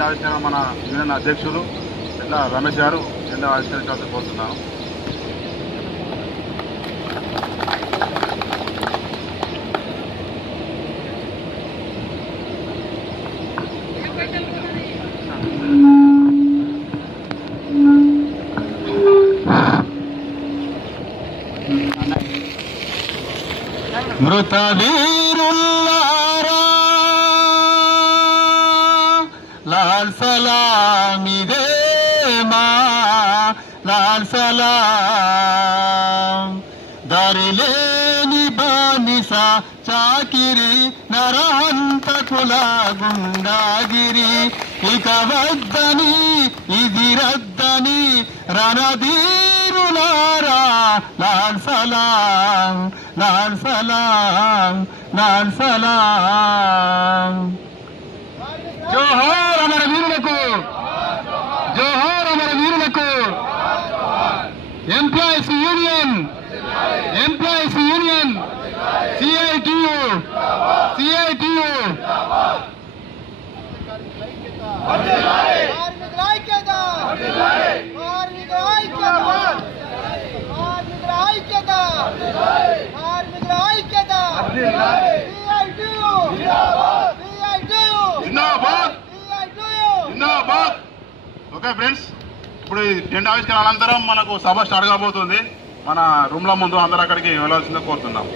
జిల్లా ఆవిష్కరణ మన యూనియన్ అధ్యక్షులు జిల్లా రమేష్ గారు జిల్లా ఆవిష్కరించాల్సి కోరుతున్నాను మృతవీరుల్లా లాల్ సలామిదే మా లాల్ సలాం దరిలేని బానిస చాకిరి నరహంతకుల గుండాగిరి ఇక వద్దని ఇది రద్దని రణధీరులారా లాల్ సలాం లాల్ సలాం లాల్ సలాం employees union employees union CITU CITU okay friends ఇప్పుడు జెండా ఆవిష్కరణ అనంతరం మనకు సభ స్టార్ట్ కాబోతుంది మన రూమ్ల ముందు అందరూ అక్కడికి వెళ్ళాల్సిందే కోరుతున్నాం